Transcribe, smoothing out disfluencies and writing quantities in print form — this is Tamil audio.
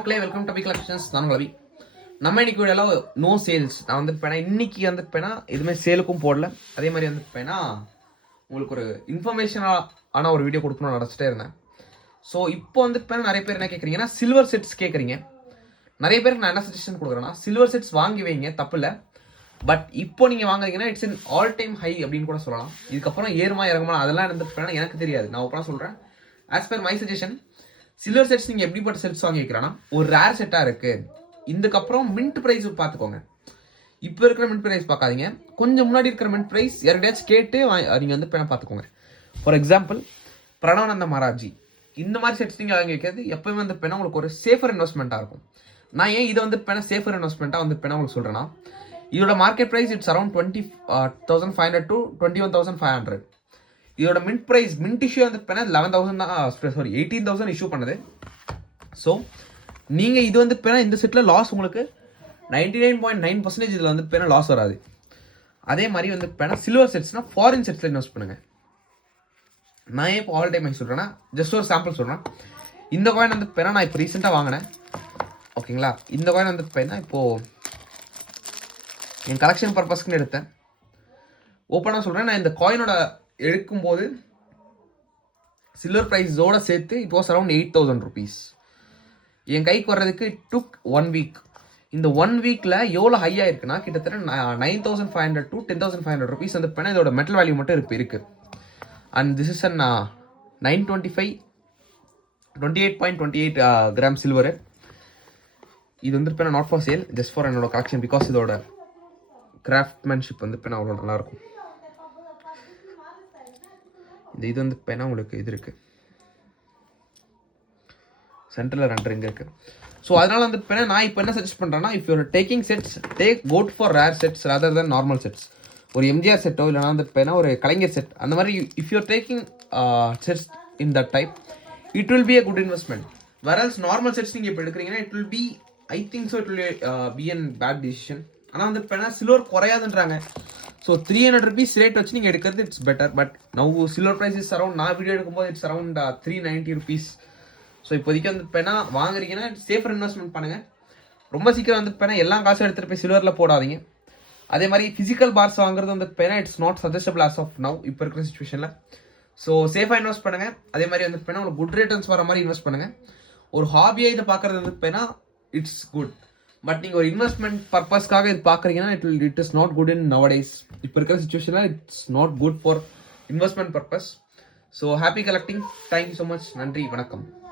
மக்களே, வெல்கம் டு கலெக்ஷன்ஸ். நான் ரவி. நம்ம இன்னைக்கு வீடியோல நோ சேல்ஸ். நான் வந்து இன்னைக்கு வந்து எதுவுமே சேலுக்கும் போடல. அதே மாதிரி வந்து உங்களுக்கு ஒரு இன்ஃபர்மேஷனான ஒரு வீடியோ கொடுக்கணும்னு நினச்சிட்டே இருந்தேன். ஸோ இப்போ வந்து நிறைய பேர் என்ன கேட்குறீங்கன்னா, சில்வர் செட்ஸ் கேட்குறீங்க. நிறைய பேருக்கு நான் என்ன சஜஷன் கொடுக்குறேன்னா, சில்வர் செட்ஸ் வாங்கி வைங்க, தப்பு இல்லை. பட் இப்போ நீங்கள் வாங்குறீங்கன்னா it's in all time high அப்படின்னு கூட சொல்லலாம். இதுக்கப்புறம் ஏறுமா இறங்குமா அதெல்லாம் வந்து எனக்கு தெரியாது. நான் ஓப்பனாக சொல்கிறேன். As per my suggestion, silver sets நீங்கள் எப்படிப்பட்ட செட்ஸ் வாங்கி வைக்கிறேன்னா, ஒரு ரேர் செட்டாக இருக்குது. இதுக்கப்புறம் மின்ட் ப்ரைஸ் பார்த்துக்கோங்க. இப்போ இருக்கிற மின்ட் ப்ரைஸ் பார்க்காதீங்க. கொஞ்சம் முன்னாடி இருக்கிற மின்ட் ப்ரைஸ் யார்கிட்டயாச்சும் கேட்டு நீங்கள் வந்து பார்த்துக்கோங்க. ஃபார் எக்ஸாம்பிள், பிரணவானந்த மகாராஜி இந்த மாதிரி செட்ஸ் நீங்கள் வாங்கி வைக்கிறது எப்பவுமே வந்து உங்களுக்கு ஒரு சேஃபர் இன்வெஸ்ட்மெண்ட்டாக இருக்கும். நான் ஏன் இதை வந்து சேஃபர் இன்வெஸ்ட்மெண்ட்டாக வந்து உங்களுக்கு சொல்கிறேன்னா, இதோட market price it's around 20,500 to 21,500. இதோட மின்ட் ப்ரைஸ், மின்ட் இஷ்யூ வந்து 11,000 தான், 18,000 இஷ்யூ பண்ணுது. ஸோ நீங்கள் இது வந்து இந்த செட்டில் லாஸ் உங்களுக்கு 99.9% இதில் வந்து லாஸ் வராது. அதே மாதிரி வந்து சில்வர் செட்ஸ்னால் ஃபாரின் செட்ஸில் இன்வெஸ்ட் பண்ணுங்கள். நான் ஏன் இப்போ ஆல் டைம் சொல்கிறேன்னா, ஜஸ்ட் ஒரு சாம்பிள் சொல்கிறேன். இந்த காயின் வந்து நான் இப்போ ரீசெண்டாக வாங்கினேன், ஓகேங்களா. இந்த காயின் வந்து இப்போது என் கலெக்ஷன் பர்பஸ்க்குன்னு எடுத்தேன். ஓப்பனாக சொல்கிறேன், நான் இந்த காயினோட எடுக்கும்போது சில்வர் ப்ரைஸோடு சேர்த்து இட் வாஸ் அரௌண்ட் 8,000 rupees. என் கைக்கு வர்றதுக்கு இட் டுக் 1 week. இந்த 1 weekல எவ்வளோ ஹையாக இருக்குன்னா, கிட்டத்தட்ட 9,500 to 10,500 rupees வந்து இதோட மெட்டல் வேல்யூ மட்டும் இருக்குது. And this is an 28.28 gram silver. இது வந்து not for sale, just for என்னோட கலெக்ஷன். பிகாஸ் இதோட கிராஃப்ட்மேன்ஷிப் வந்து அவ்வளோ நல்லாயிருக்கும். இது வந்து உங்களுக்கு இது இருக்குது, சென்டரில் 2 ரிங் இருக்குது. ஸோ அதனால் வந்து நான் இப்போ என்ன சஜஸ்ட் பண்ணுறேன்னா, if you're taking sets, go for rare sets rather than normal sets. ஒரு எம்ஜிஆர் செட்டோ இல்லைனா வந்து ஒரு கலைஞர் செட், அந்த மாதிரி if you're taking sets in that type, it will be a good investment. வேறல்ஸ் நார்மல் செட்ஸ் நீங்கள் இப்போ எடுக்கிறீங்கன்னா it will be, I think so, it will be an bad decision. ஆனால் வந்து சில்வர் குறையாதுன்றாங்க. ஸோ 300 rupees ரேட் வச்சு நீங்கள் எடுக்கிறது it's better. But now silver price is around, நான் வீடியோ எடுக்கும்போது இட்ஸ் அரௌண்ட் 390 rupees. ஸோ இப்போதைக்கு வந்து வாங்குறீங்கன்னா சேஃபர் இன்வெஸ்ட்மெண்ட் பண்ணுங்கள். ரொம்ப சீக்கிரம் வந்து எல்லா காசும் எடுத்துகிட்டு போய் சில்வரில் போடாதீங்க. அதே மாதிரி ஃபிசிக்கல் பார்ஸ் வாங்குறது வந்து it's not suggestable as of now, இப்போ இருக்கிற சுச்சுவேஷனில். ஸோ சேஃபாக இன்வெஸ்ட் பண்ணுங்கள். அதே மாதிரி வந்து உங்களுக்கு குட் ரிட்டர்ன்ஸ் வர மாதிரி இன்வெஸ்ட் பண்ணுங்கள். ஒரு ஹாபியாக இதை பார்க்குறது வந்து இட்ஸ் குட். பட் நீங்கள் ஒரு இன்வெஸ்ட்மெண்ட் பர்பஸ்க்காக இது பார்க்குறீங்கன்னா it is not good in nowadays. இப்போ இருக்கிற சுச்சுவேஷனில் it's not good for investment purpose. So happy collecting. Thank you so much. நன்றி, வணக்கம்.